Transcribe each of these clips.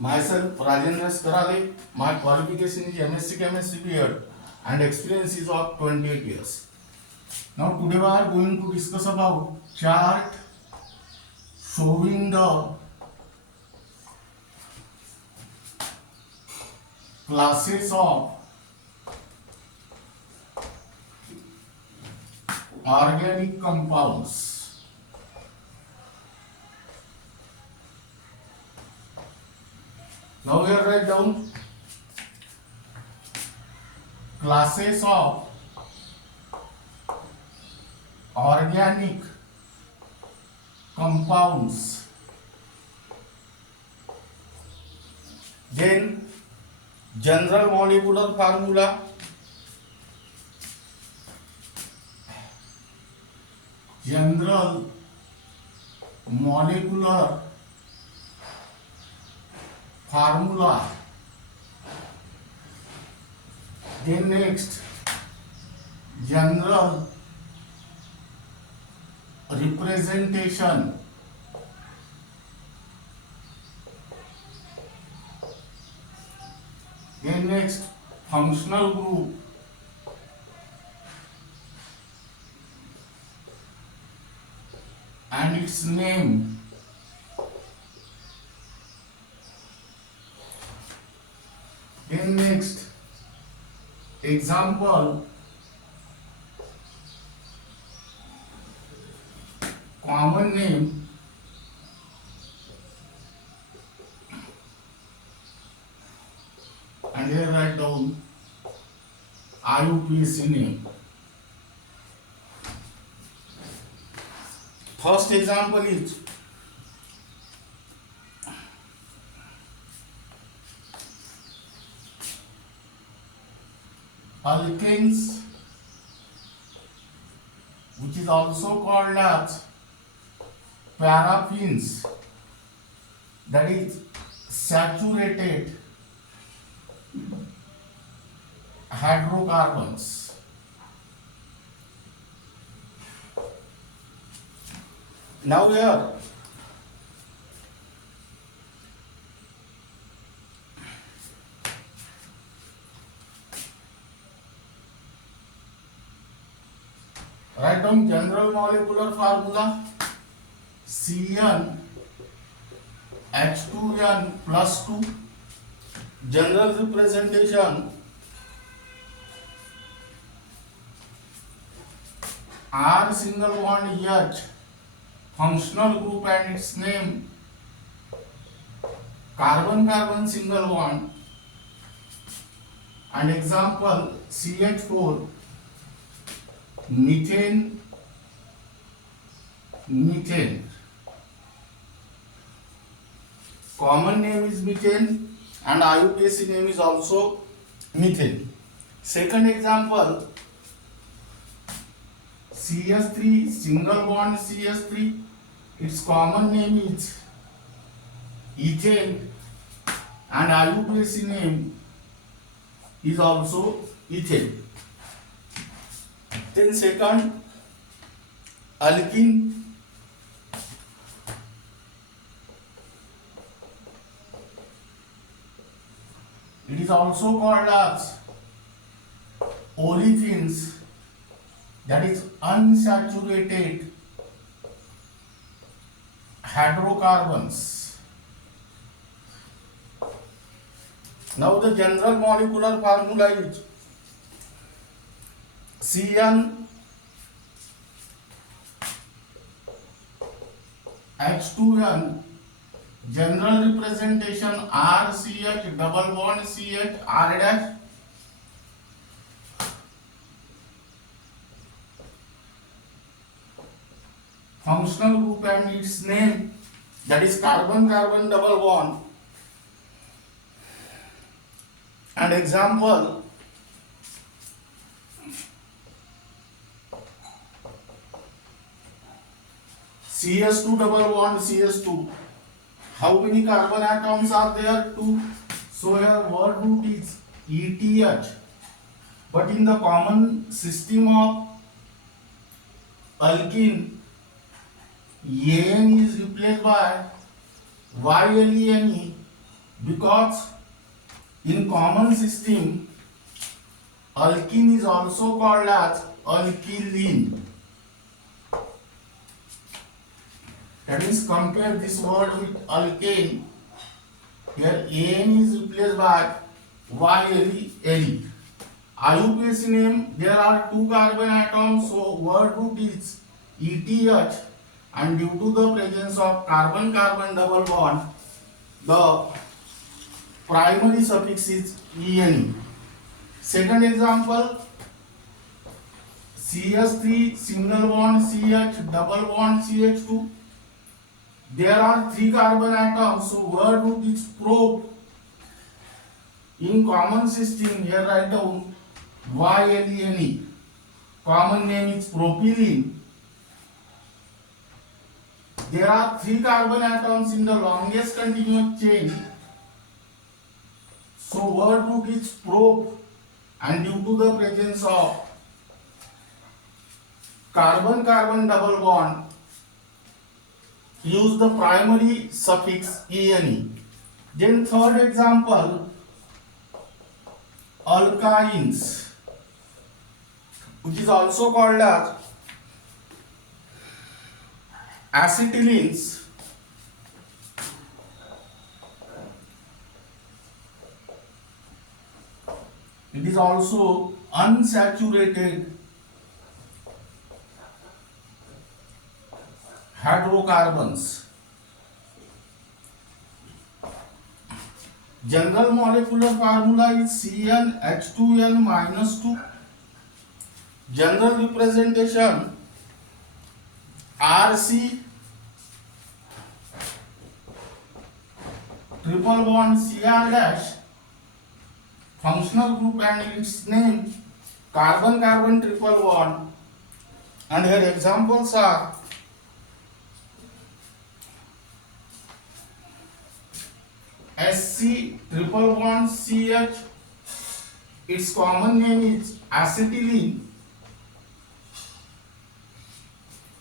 Myself, Rajendra S. Karale. My qualification is MSc Chemistry period and experience is of 28 years. Now today we are going to discuss about chart showing the classes of organic compounds. Now we are write down classes of organic compounds. Then general molecular formula, general molecular formula. Then next general representation. Then next functional group. And its name. Then next example, common name, and here write down IUPAC name. First example is alkanes, which is also called as paraffins, that is saturated hydrocarbons. Now here write down general molecular formula CN H2N plus 2. General representation R single bond H. Functional group and its name carbon-carbon single bond. And example CH4 methane. Common name is methane and IUPAC name is also methane. Second example CH3 single bond CH3, its common name is ethane and IUPAC name is also ethane. Then second alkene, it is also called as olefins, that is unsaturated hydrocarbons. Now the general molecular formula is CN H2N, general representation RCH double bond CH R dash. Functional group and its name, that is carbon-carbon double bond. And example CS2 double bond CS2. How many carbon atoms are there? 2. So here word root is ETH. But in the common system of alkene, AN is replaced by YLENE because in common system alkene is also called as alkyline. That means compare this word with alkane. Here An is replaced by YLE. IUPAC name, there are two carbon atoms, so word root is ETH, and due to the presence of carbon-carbon double bond, the primary suffix is ENE. Second example, CH3 single bond CH double bond CH2. There are three carbon atoms, so word root is prop. In common system, here write down YLENE. Common name is propylene. There are three carbon atoms in the longest continuous chain, so word root is prop, and due to the presence of carbon-carbon double bond, use the primary suffix ene. Then third example, alkynes, which is also called as acetylenes. It is also unsaturated hydrocarbons. General molecular formula is CnH2n-2. General representation RC triple bond Cr dash. Functional group and its name carbon-carbon triple bond, and here examples are SC triple bond CH, its common name is acetylene,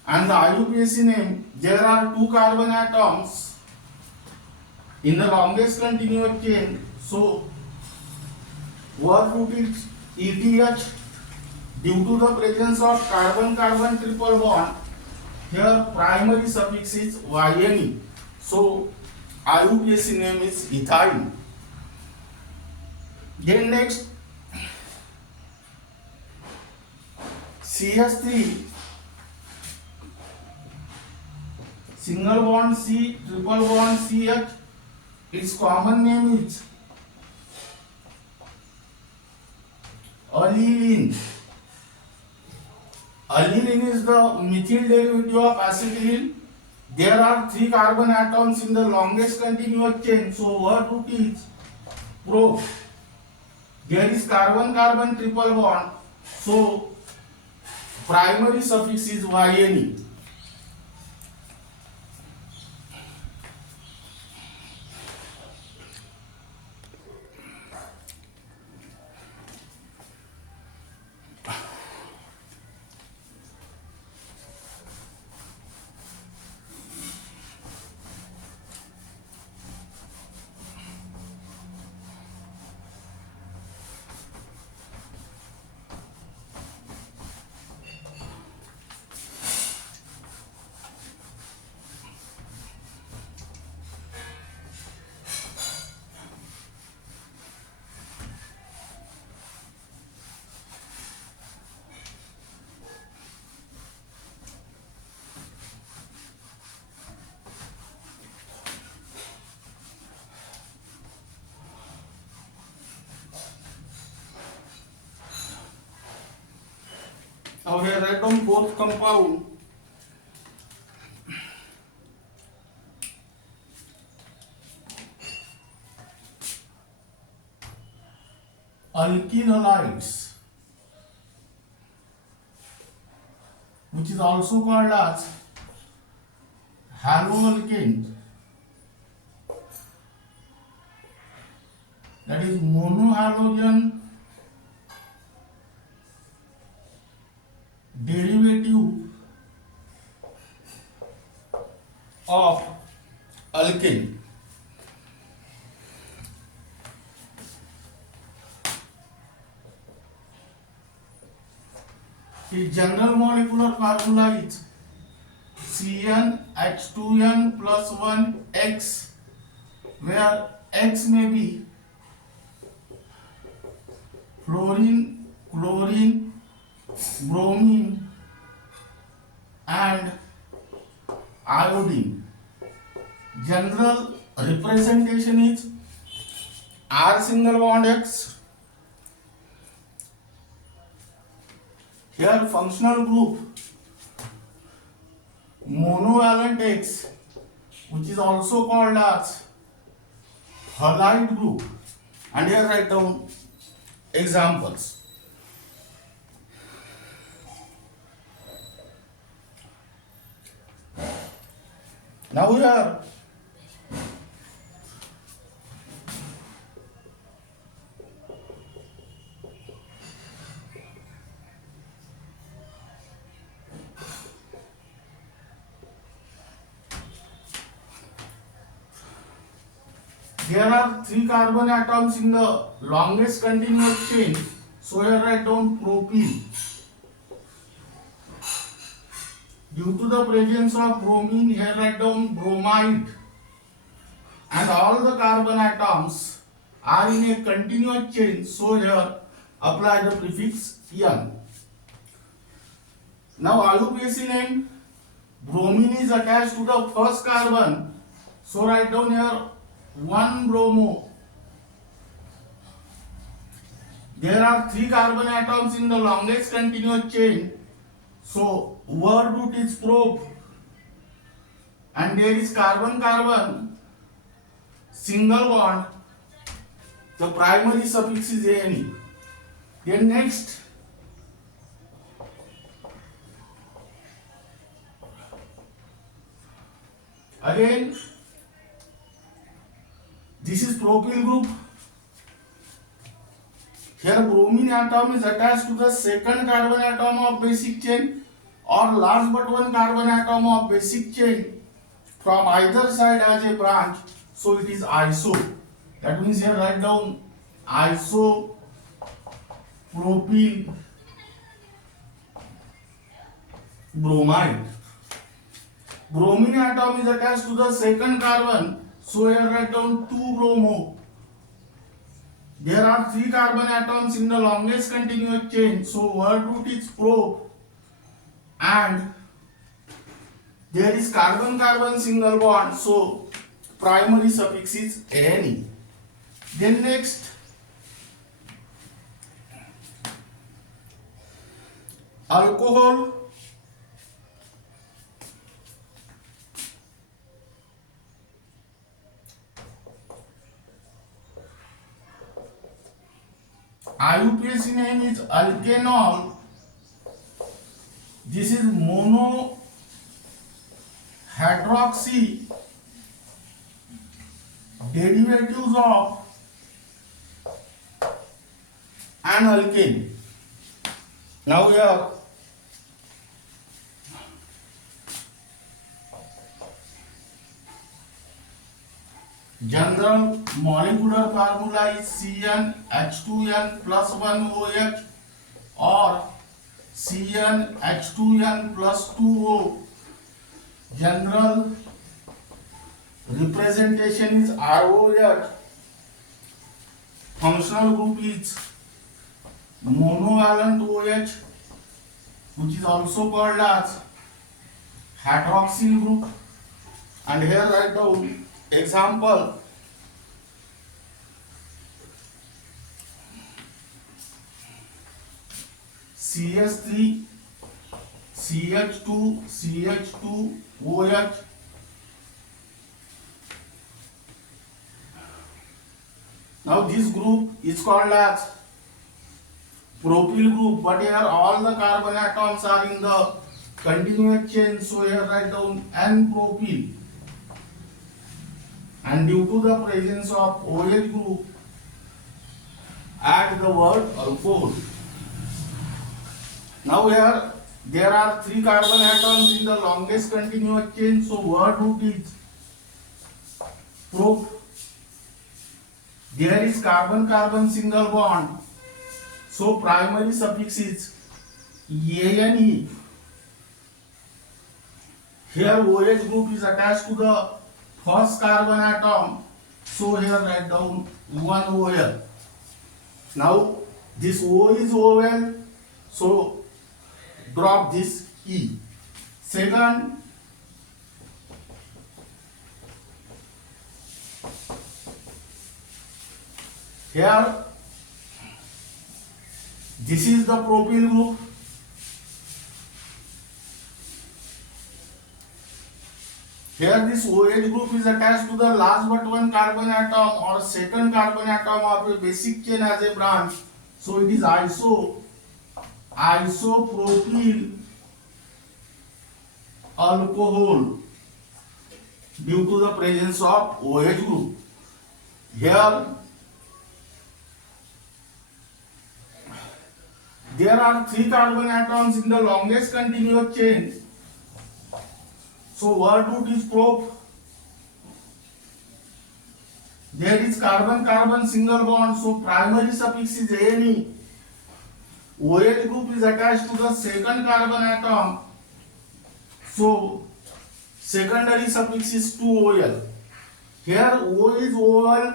and the IUPAC name, there are two carbon atoms in the longest continuous chain, so word root is ETH. Due to the presence of carbon-carbon triple bond, here primary suffix is YNE, so IUPAC name is ethyl. Then next, CH3 single bond C triple bond CH, its common name is aniline. Aniline is the methyl derivative of acetylene. There are three carbon atoms in the longest continuous chain, so word root is pro. There is carbon-carbon triple bond, so primary suffix is YNE. Now we write down fourth compound. Alkyl halides, which is also called as haloalkane, that is monohalogen derivative of alkane. Its general molecular formula is CnH2n plus 1 X, where X may be fluorine, chlorine, bromine and iodine. General representation is R single bond X. Here functional group monovalent X, which is also called as halide group. And here write down examples. Now here there are 3 carbon atoms in the longest continuous chain. So here write down propene. Due to the presence of bromine, here write down bromide. And all the carbon atoms are in a continuous chain. So here apply the prefix "n". Now IUPAC name, bromine is attached to the first carbon. So write down here 1 bromo. There are 3 carbon atoms in the longest continuous chain. So word root is prop. And there is carbon-carbon single bond. The primary suffix is "ane". Then next, again, this is propyl group. Here bromine atom is attached to the second carbon atom of basic chain or last but one carbon atom of basic chain from either side as a branch. So it is iso. That means here write down isopropyl bromide. Bromine atom is attached to the second carbon. So here write down 2 bromo. There are 3 carbon atoms in the longest continuous chain. So word root is prop. And there is carbon-carbon single bond. So primary suffix is "ane". Then next, alcohol. IUPAC name is alkanol. This is mono hydroxy derivatives of an alkane. Now here general molecular formula is CnH2n plus 1 OH or CnH2n plus 2O. General representation is ROH. Functional group is monovalent OH, which is also called as hydroxyl group. And here write down example. CH3, CH2, CH2, OH. Now this group is called as propyl group, but here all the carbon atoms are in the continuous chain. So here write down N-propyl. And due to the presence of OH group, add the word alcohol. Now here there are 3 carbon atoms in the longest continuous chain. So word root is prop. There is carbon-carbon single bond. So primary suffix is ANE. Here OH group is attached to the first carbon atom. So here write down 1 OL. Now this O is OL. So drop this E. Second, here this is the propyl group. Here this OH group is attached to the last but one carbon atom or second carbon atom of a basic chain as a branch. So it is isopropyl alcohol due to the presence of OH group. Here there are 3 carbon atoms in the longest continuous chain. So word root is prop. There is carbon-carbon single bond. So primary suffix is ANE. OH group is attached to the second carbon atom. So secondary suffix is 2OL. Here O is OL.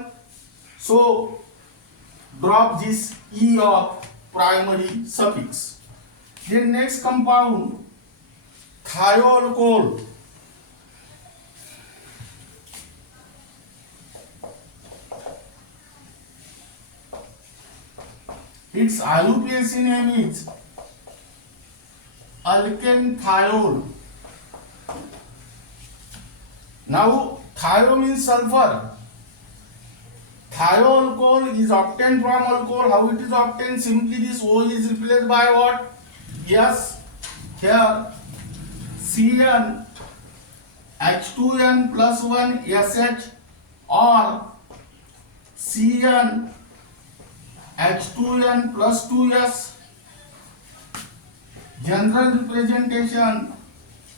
So drop this E of primary suffix. Then next compound, thiol. Its IUPAC name is alkane thiol. Now thio means sulfur. Thiol is obtained from alcohol. How it is obtained? Simply this O is replaced by what? Yes, here Cn H2n plus 1 SH or Cn H2n plus 2s. General representation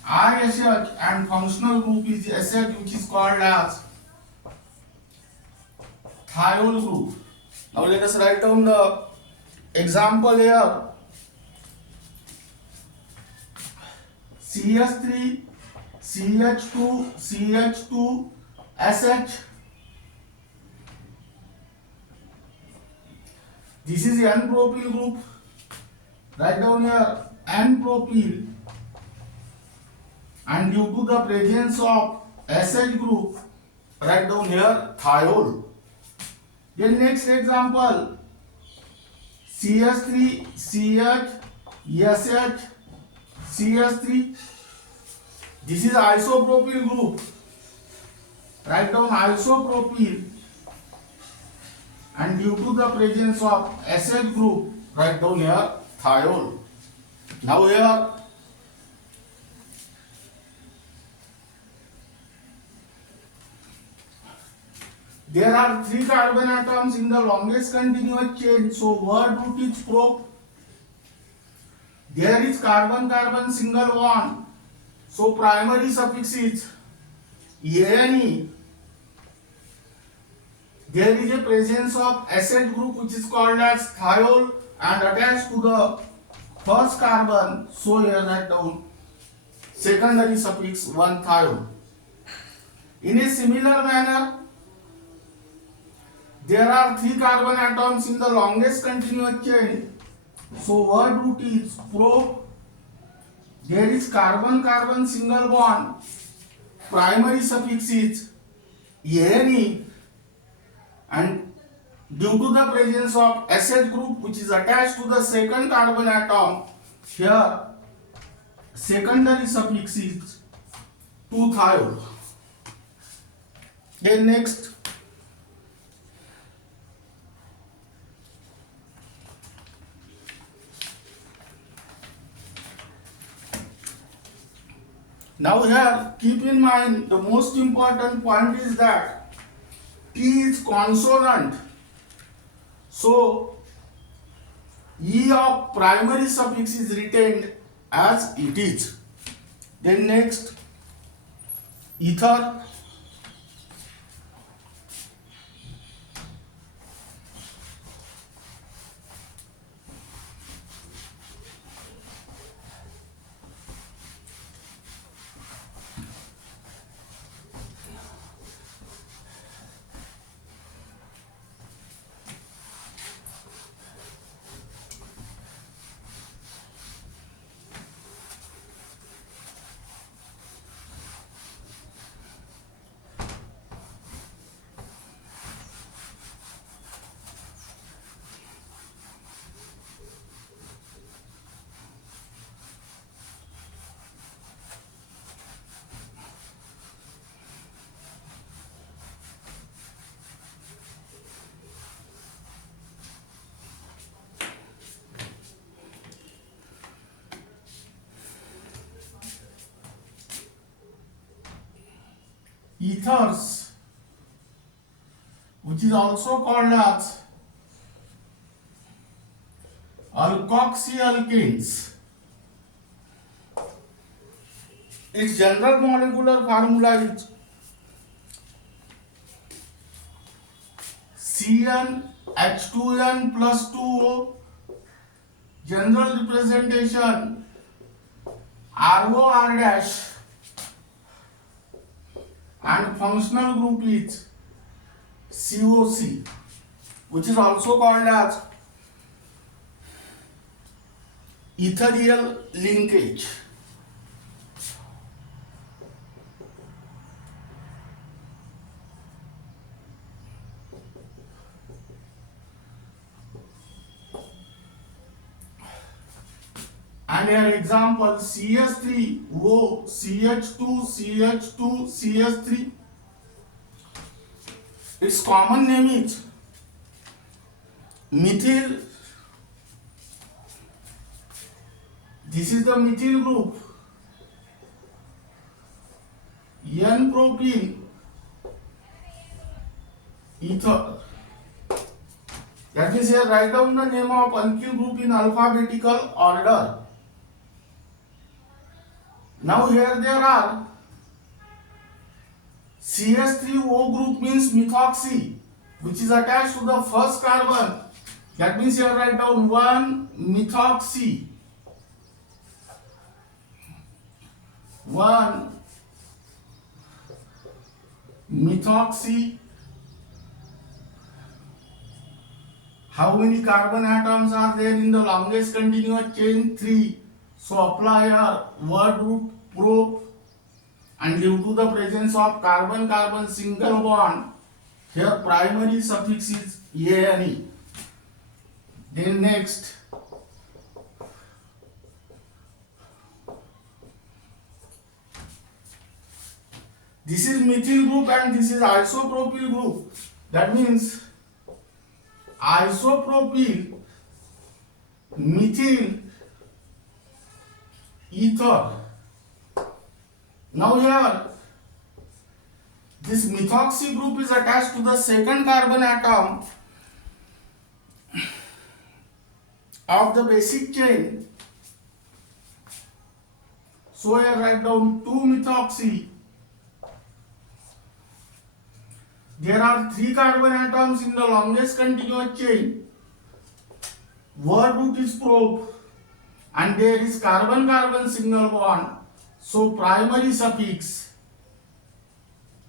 ISH and functional group is SH, which is called as thiol group. Now let us write down the example here. CH3 CH2 CH2 SH. This is N-propyl group. Write down here N-propyl, and due to the presence of SH group, write down here thiol. Then next example, CH3 CH SH CH3. This is isopropyl group. Write down isopropyl, and due to the presence of SH group, write down here thiol. Now here there are 3 carbon atoms in the longest continuous chain. So word root is prop. There is carbon-carbon single bond. So primary suffix is ANE. There is a presence of SH group which is called as thiol and attached to the first carbon. So here write down secondary suffix 1 thiol. In a similar manner, there are 3 carbon atoms in the longest continuous chain. So word root is prop. There is carbon-carbon single bond. Primary suffix is ANE, and due to the presence of SH group which is attached to the second carbon atom, here secondary suffix is 2 thiol. Then next, now here keep in mind the most important point is that T is consonant. So E of primary suffix is retained as it is. Then next, ether. ethers, which is also called as alkoxyalkanes. Its general molecular formula is CnH2n plus 2O. General representation ROR dash, and functional group is COC, which is also called as ethereal linkage. And an example, CH3O, CH2, CH2, CH3. Its common name is methyl. This is the methyl group. N-propyl ether. That means here write down the name of alkyl group in alphabetical order. Now here there are CH3O group means methoxy, which is attached to the first carbon. That means here write down 1 methoxy. 1 methoxy. How many carbon atoms are there in the longest continuous chain? 3. So apply a word root probe, and due to the presence of carbon-carbon single bond, here primary suffix is ane. Then next, this is methyl group and this is isopropyl group. That means isopropyl methyl ether. Now here this methoxy group is attached to the second carbon atom of the basic chain. So here write down 2 methoxy. There are 3 carbon atoms in the longest continuous chain. Word root is probe and there is carbon-carbon single bond. So primary suffix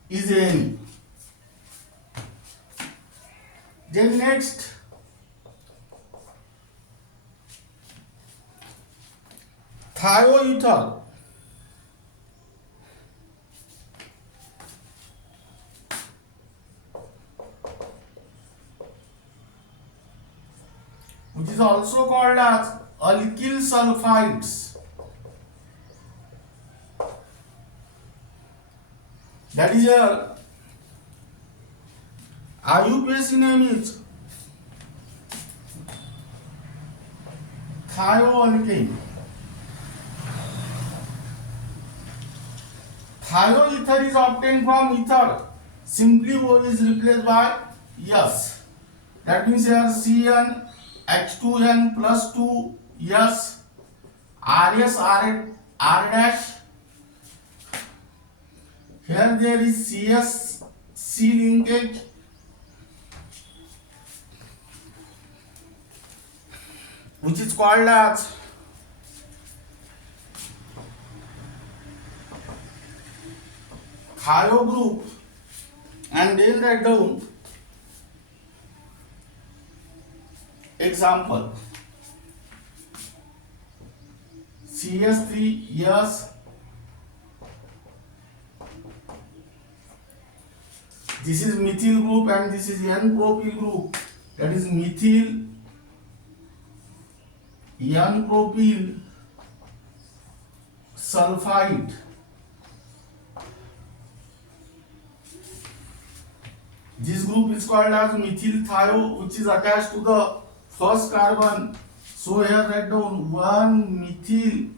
is ane. Then next, thioether. Which is also called as alkyl sulfides. That is a IUPAC name is thioalkane. Thioether is obtained from ether. Simply O is replaced by S. That means here Cn H2n plus 2 S RS R dash. Here there is CSC linkage. Which is called as thio group, and then write down example CS3 yes. This is methyl group and this is N-propyl group. That is methyl N-propyl sulfide. This group is called as methyl thio, which is attached to the first carbon. So here write down 1 methyl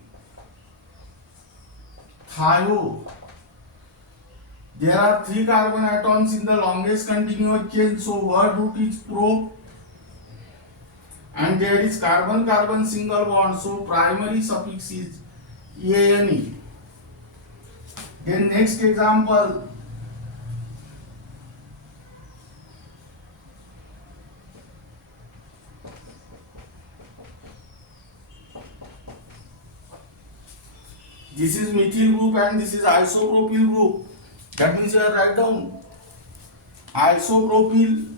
thio. There are 3 carbon atoms in the longest continuous chain, so word root is pro. And there is carbon-carbon single bond, so primary suffix is ane. Then next example. This is methyl group and this is isopropyl group. That means you write down isopropyl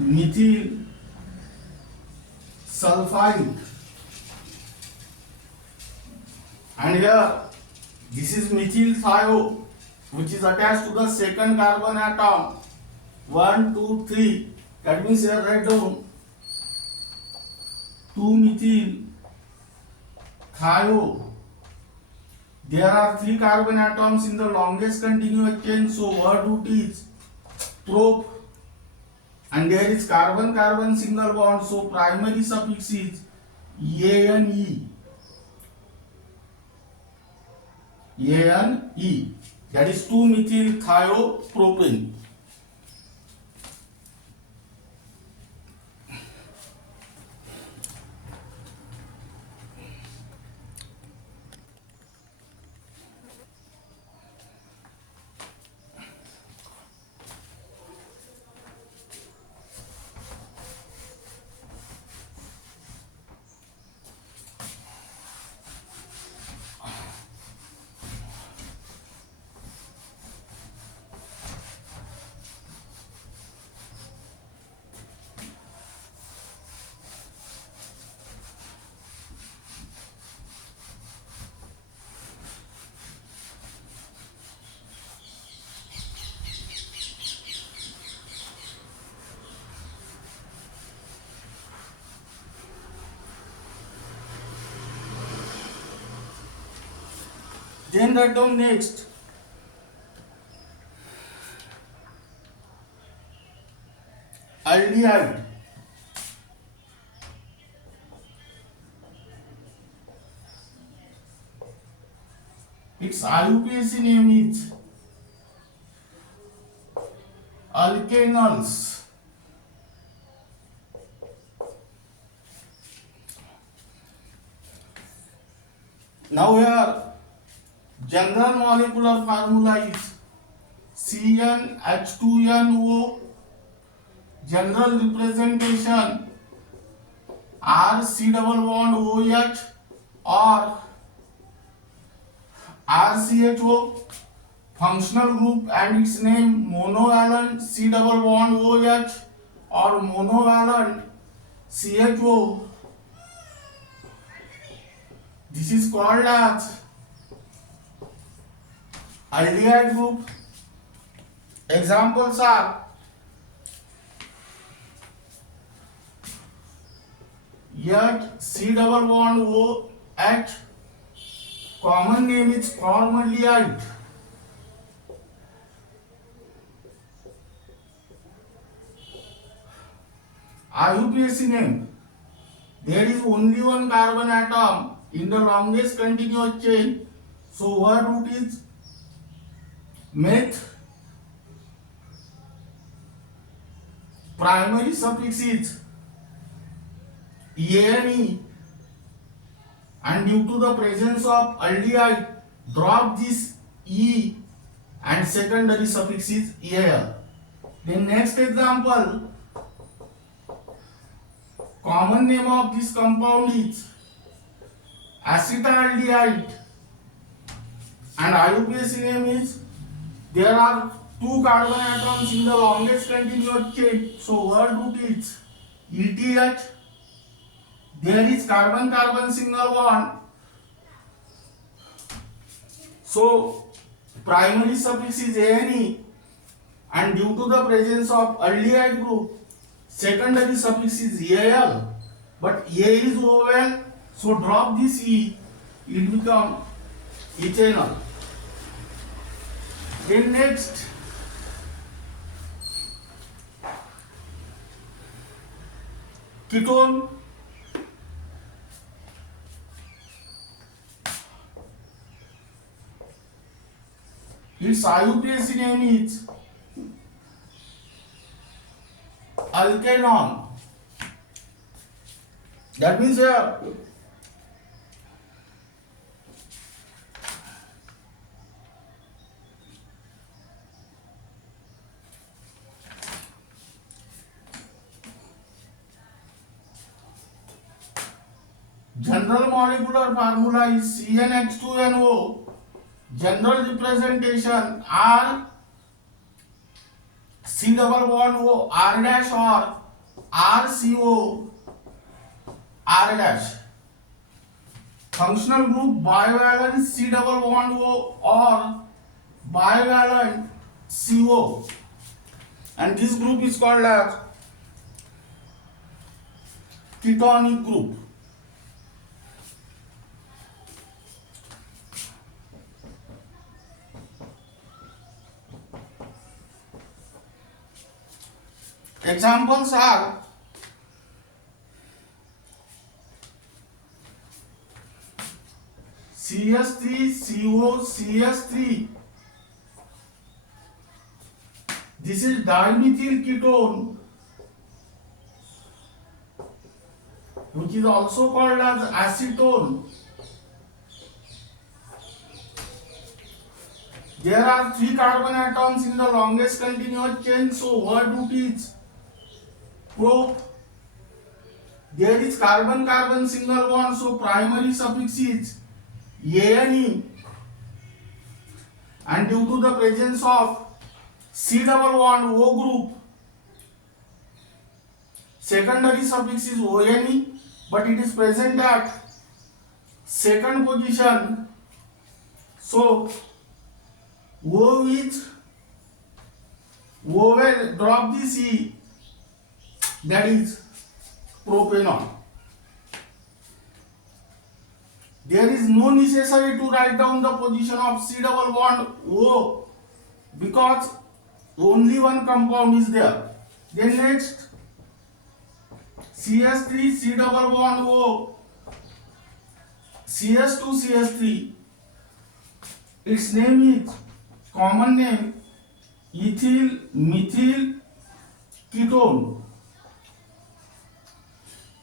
methyl sulfide, and here this is methyl thio, which is attached to the second carbon atom. 1, 2, 3. That means here write down 2-methyl thio. There are 3 carbon atoms in the longest continuous chain, so word root is prop. And there is carbon-carbon single bond, so primary suffix is ane. ane. That is 2-methyl thiopropane. Then write down next aldehyde. Its IUPAC name is alkanals. Now here general molecular formula is CnH2nO. General representation RC double bond OH or RCHO. Functional group and its name monovalent C double bond OH or monovalent CHO. This is called as aldehyde group. Examples are H C double bond OH. Common name is formaldehyde. IUPAC name. There is only one carbon atom in the longest continuous chain, so word root is meth. Primary suffix is ane, and due to the presence of aldehyde, drop this e and secondary suffix is al. Then next example, common name of this compound is acetaldehyde, and IUPAC name is, there are 2 carbon atoms in the longest continuous chain, so word root is ETH. There is carbon-carbon single bond, so primary suffix is ane, and due to the presence of aldehyde group, secondary suffix is al, but a is vowel, so drop this e, it become ethanol. Then next ketone. its IUPAC name is alkanon. That means here general molecular formula is CnH2NO. General representation R C double bond O R dash or RCO R dash. Functional group bivalent C double bond O or bivalent CO, and this group is called as ketonic group. Examples are CS3CO CS3. This is dimethyl ketone, which is also called as acetone. There are 3 carbon atoms in the longest continuous chain, so what duty is prop. There is carbon-carbon single bond, so primary suffix is ANE, and due to the presence of C double bond O group, secondary suffix is ONE, but it is present at second position, so O is O will drop the C, that is propanol. There is no necessary to write down the position of C double bond O because only one compound is there. Then next, CS3 C double bond O, CS2 CS3. Its name is common name ethyl methyl ketone.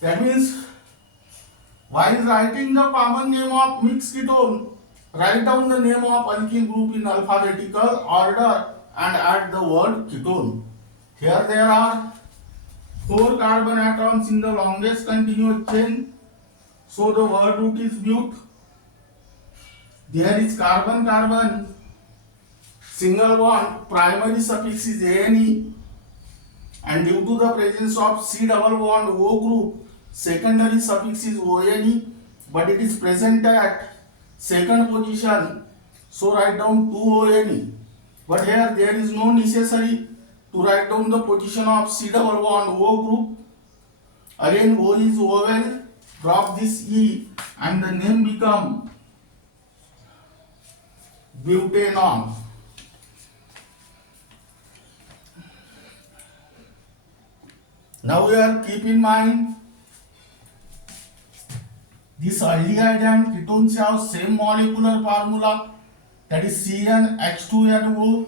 That means while writing the common name of mixed ketone, write down the name of alkyl group in alphabetical order and add the word ketone. Here there are 4 carbon atoms in the longest continuous chain, so the word root is but. There is carbon-carbon single bond, primary suffix is ANE, and due to the presence of C double bond O group, secondary suffix is ONE, but it is present at second position, so write down 2 ONE. But here there is no necessary to write down the position of C double bond O group. Again O is OL, drop this E and the name become butanol. Now here keep in mind this aldehyde and ketones have same molecular formula, that is CnH2NO.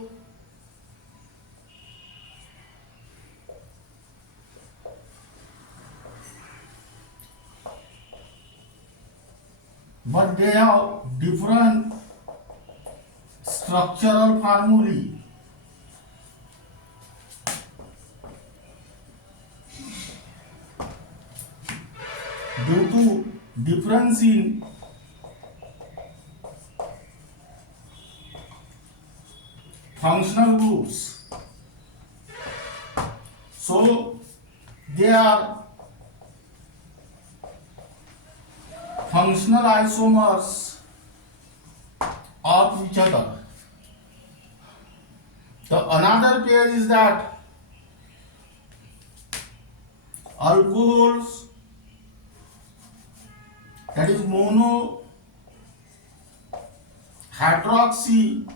But they have different structural formulae. Due to difference in functional groups, so they are functional isomers of each other. The another pair is that alcohols, that is mono hydroxy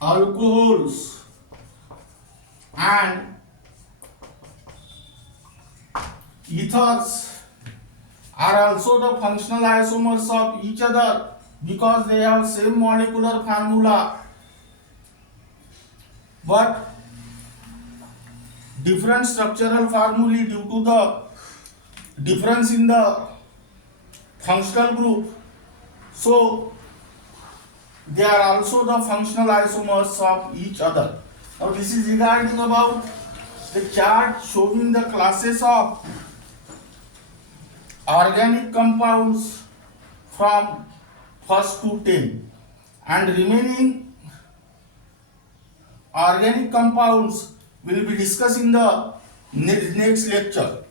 alcohols and ethers are also the functional isomers of each other. because they have same molecular formula, but different structural formulae due to the difference in the functional group. So they are also the functional isomers of each other. Now this is regarding about the chart showing the classes of organic compounds from first to 10, and remaining organic compounds will be discussed in the next lecture.